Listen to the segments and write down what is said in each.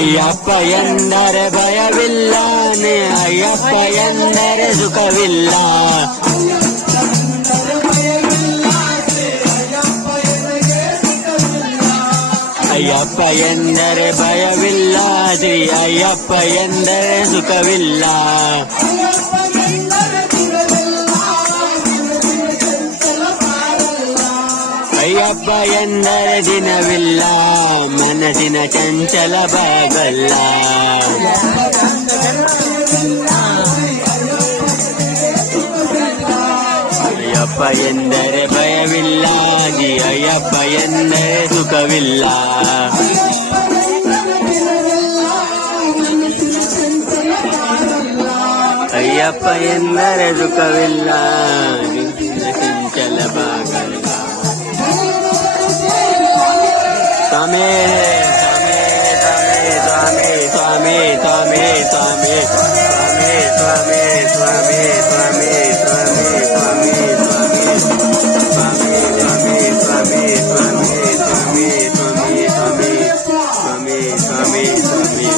ಅಯ್ಯಪ್ಪ ಎಂದರೆ ಭಯವಿಲ್ಲನೆ ಅಯ್ಯಪ್ಪ ಎಂದರೆ ಸುಖವಿಲ್ಲ ಅಯ್ಯಪ್ಪ ಎಂದರೆ ಭಯವಿಲ್ಲ ಶ್ರೀ ಅಯ್ಯಪ್ಪ ಎಂದರೆ ಸುಖವಿಲ್ಲ ಅಯ್ಯಪ್ಪ ಎಂದರೆ ದಿನವಿಲ್ಲ ಮನಸ್ಸಿನ ಚಂಚಲ ಬಾಗಲ್ಲ ಅಯ್ಯಪ್ಪ ಎಂದರೆ ಭಯವಿಲ್ಲ ಜಿ ಅಯ್ಯಪ್ಪ ಎಂದರೆ ಸುಖವಿಲ್ಲ ಅಯ್ಯಪ್ಪ ಎಂದರೆ ಸುಖವಿಲ್ಲ ಚಂಚಲ ಬಾಗಲ್ಲ ಸ್ವಾಮಿ ಸ್ವಾಮಿ ಸ್ವಾಮಿ ಸ್ವಾಮಿ ಸ್ವಾಮಿ ಸ್ವಾಮಿ ಸ್ವಾಮಿ ಸ್ವಾಮಿ ಸ್ವಾಮಿ ಸ್ವಾಮಿ ಸ್ವಾಮಿ ಸ್ವಾಮಿ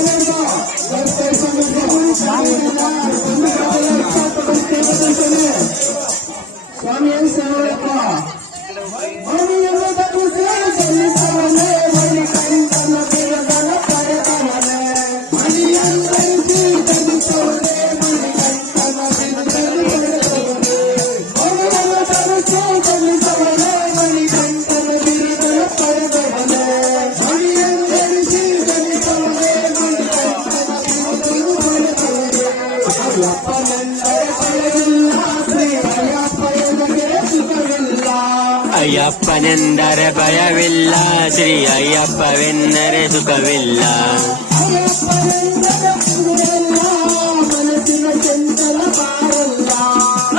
ಅಯ್ಯಪ್ಪನೆಂದರೆ ಭಯವಿಲ್ಲ ಶ್ರೀ ಅಯ್ಯಪ್ಪವೆಂದರೆ ಸುಖವಿಲ್ಲ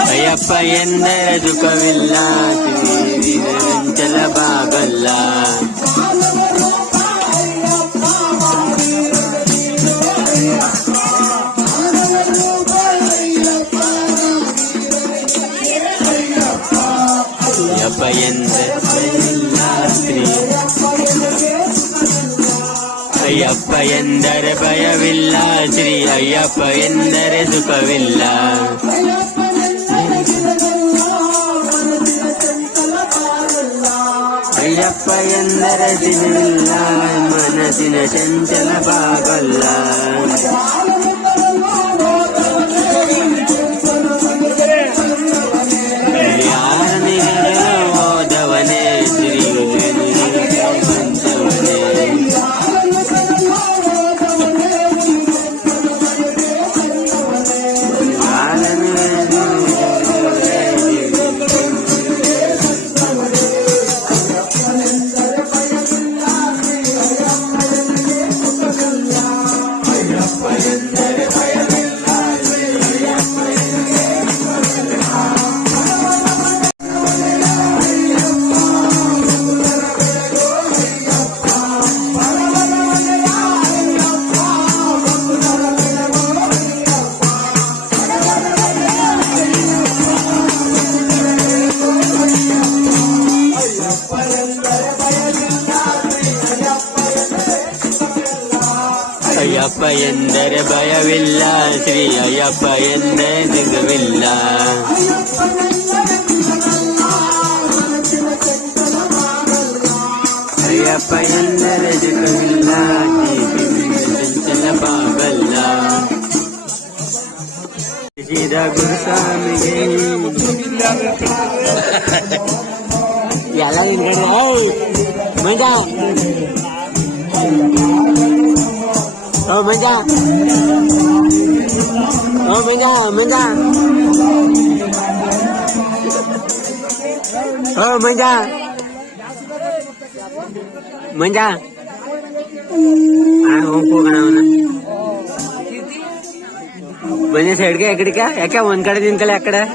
ಅಯ್ಯಪ್ಪ ಎಂದರೆ ಸುಖವಿಲ್ಲ ಶ್ರೀ ಚಂಚಲ ಬಾಗಲ್ಲ ಅಯ್ಯಪ್ಪ ಅಯ್ಯಪ್ಪ ಎಂದರೆ ಭಯವಿಲ್ಲ ಶ್ರೀ ಅಯ್ಯಪ್ಪ ಎಂದರೆ ಸುಖವಿಲ್ಲ ಅಯ್ಯಪ್ಪ ಎಂದರೆ ದಿನವಿಲ್ಲ ಮನಸ್ಸಿನ ಚಂಚಲ ಬಾಗಲ್ಲ ಅಯ್ಯಪ್ಪ ಎಂದರೆ ಭಯವಿಲ್ಲ ಶ್ರೀ ಅಯ್ಯಪ್ಪ ಎಂದರೆ ಸುಖವಿಲ್ಲ ಅಯ್ಯಪ್ಪ ಎಂದರೆ ಸುಖವಿಲ್ಲ ಚಂಚಲ ಬಾಗಲ್ಲ ಶ್ರೀದ ಗುರುಸ್ವಾಮಿಗೆ ಎಲ್ಲ ಮಜಾ Oh menja, oh menja, menja, oh menja, menja. Ah, हमको करना होना. बने साइड के एकड़ क्या? क्या वन कड़े दिन कले एकड़ है?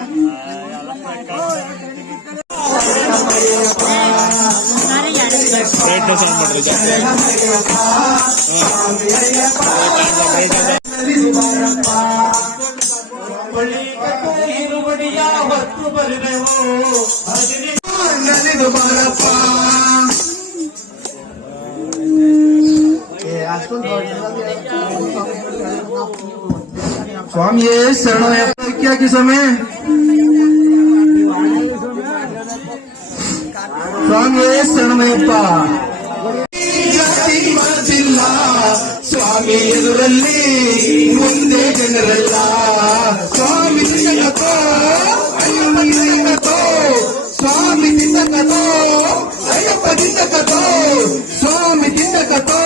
ಸ್ವಾಮಿಯೇ ಶರಣಯ್ಯಪ್ಪ ಸಮಯ ಸ್ವಾಮಿಯೇ ಶರಣಯ್ಯಪ್ಪ. ಜಾತಿ ಮಾತಿಲ್ಲ ಸ್ವಾಮಿ ಎದುರಲ್ಲಿ ಮುಂದೆ ಜನರಲ್ಲ. ಸ್ವಾಮಿ ತಿನ್ನಕತೋ ಅಯ್ಯಪ್ಪ ತಿನ್ನಕತೋ, ಸ್ವಾಮಿ ತಿನ್ನಕತೋ ಅಯ್ಯಪ್ಪ ತಿನ್ನಕತೋ, ಸ್ವಾಮಿ ತಿನ್ನಕತೋ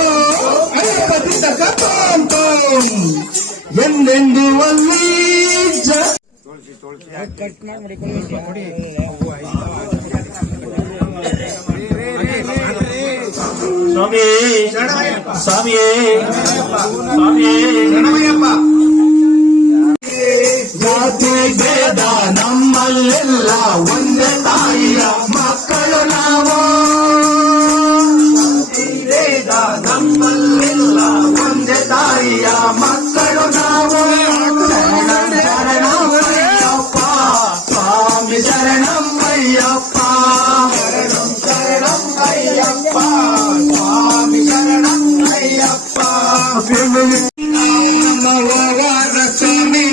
ಅಯ್ಯಪ್ಪ ತಿನ್ನಕತೋ ಅಂತ ಎಂದೆಂದು ಅಲ್ಲಿ ಸ್ವಾಮಿ ಸ್ವಾಮಿಯೇ ಸ್ವಾಮಿಯೇ ಜಾತಿ ಭೇದ ನಮ್ಮಲ್ಲೆಲ್ಲ ಒಂದೇ ತಾಯಿಯ ಮಕ್ಕಳು ನಾವು. ಜಾತಿ ಭೇದ ನಮ್ಮಲ್ಲೆಲ್ಲ ಒಂದೇ ತಾಯಿಯ ಮಕ್ಕಳು ನಾವು. ಶರಣಮಯ್ಯಪ್ಪ ಸ್ವಾಮಿ ಶರಣಮಯ್ಯಪ್ಪ, ಶರಣಮಯ್ಯಪ್ಪ ಸ್ವಾಮಿ ಶರಣಮಯ್ಯಪ್ಪ. ನಮ್ಮವಾರ ಸ್ವಾಮಿ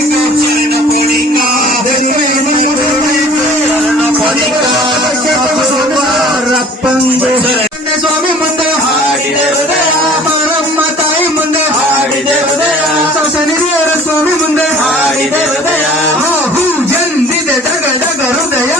ಶರಣ ಪೊಡಿಕ ಸ್ವಾಮಿ ಮುಂದೆ ಹಾಡಿದೆ ಹೃದಯ, ಮಾರಮ್ಮ ತಾಯಿ ಮುಂದೆ ಹಾಡಿದೆ ಹೃದಯ, ಸನಿರಿಯರ ಸ್ವಾಮಿ ಮುಂದೆ ಹಾಡಿದೆ ಹೃದಯ. ಹೂ ಎಂದಿದೆ ಡಗ ಡಗ ಹೃದಯ,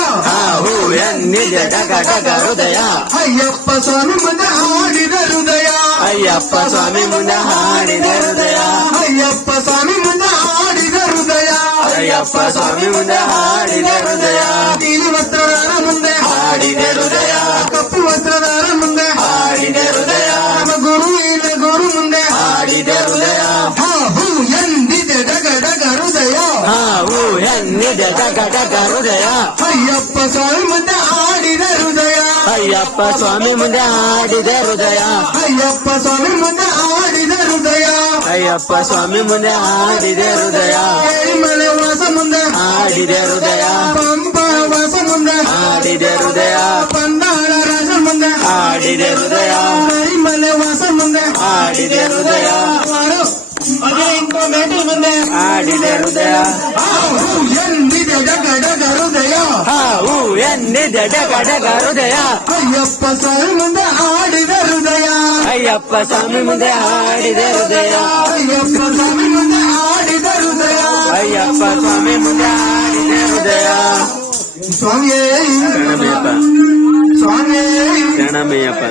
ಹೂ ಎನ್ನಿಜ ಡಗ ಡಗ ಹೃದಯ. ಅಯ್ಯಪ್ಪ ಸ್ವಾಮಿ ಮುಂದೆ ಹಾಡಿದ ಹೃದಯ, ಅಯ್ಯಪ್ಪ ಸ್ವಾಮಿ ಮುಂದೆ ಹಾಡಿದ ಹೃದಯ, ಅಯ್ಯಪ್ಪ ಸ್ವಾಮಿ ಮುಂದೆ ಹಾಡಿದ ಹೃದಯ, ಅಯ್ಯಪ್ಪ ಸ್ವಾಮಿ ಮುಂದೆ ಹಾಡಿದ ಹೃದಯ. ನೀಲಿ ವಸ್ತ್ರದಾರ ಮುಂದೆ ಹಾಡಿದ ಹೃದಯ, ಕಪ್ಪು ವಸ್ತ್ರದಾರ ಮುಂದೆ ಹಾಡಿದ ಹೃದಯ, ನಮ್ಮ ಗುರು ಇಲ್ಲ ಗುರು ಮುಂದೆ ಹಾಡಿದ ಹೃದಯ. ಹೂ ಎಂದಿದೆ ಡಗ ಡಗ ಹೃದಯ, ಹೂ ಎನ್ನಿಜ ಡಗ ಡಗ ಹೃದಯ. ಅಯ್ಯಪ್ಪ ಸ್ವಾಮಿ ಮುಂದೆ ಹಾಡಿದ ಹೃದಯ, ಅಯ್ಯಪ್ಪ ಸ್ವಾಮಿ ಮುಂದೆ ಹಾಡಿದ ಹೃದಯ, ಅಯ್ಯಪ್ಪ ಸ್ವಾಮಿ ಮುಂದೆ ಹಾಡಿದ ಹೃದಯ, ಅಯ್ಯಪ್ಪ ಸ್ವಾಮಿ ಮುಂದೆ ಹಾಡಿದ ಹೃದಯ, ಮಲೆ ವಾಸ ಮುಂದೆ ಹಾಡಿದ ಹೃದಯ, ಪಂಪ ವಾಸ ಮುಂದೆ ಹಾಡಿದ ಹೃದಯ, ಪಂದಾಳ ರಾಜ ಮುಂದೆ ಹಾಡಿದ ಹೃದಯ, ಮಲೆ ವಾಸ ಮುಂದೆ ಹಾಡಿದ ಹೃದಯ, ಮೇಟಿ ಮುಂದೆ ಹಾಡಿದ ಹೃದಯ. ಹೂ ಎಂದಿದೆ ಡಗ ಡಗ ಹೃದಯ, ಹೂ ಎನ್ನಿಜ ಡಗ ಡಗ ಹೃದಯ. ಅಯ್ಯಪ್ಪ ಸ್ವಾಮಿ ಮುಂದೆ ಹಾಡಿದ ಹೃದಯ, ಅಯ್ಯಪ್ಪ ಸ್ವಾಮಿ ಮುಂದೆ ಹಾಡಿದ ಹೃದಯ, ಅಯ್ಯಪ್ಪ ಸ್ವಾಮಿ ಮುಂದೆ ಹಾಡಿದ ಹೃದಯ. ಅಯ್ಯಪ್ಪ ಸ್ವಾಮಿ ಮುಂದೆ ಹಾಡಿದ ಹೃದಯ. ಸ್ವಾಮಿಯೇ ಶರಣಮಯ್ಯಪ್ಪ ಸ್ವಾಮಿಯೇ ಶರಣಮಯ್ಯಪ್ಪ.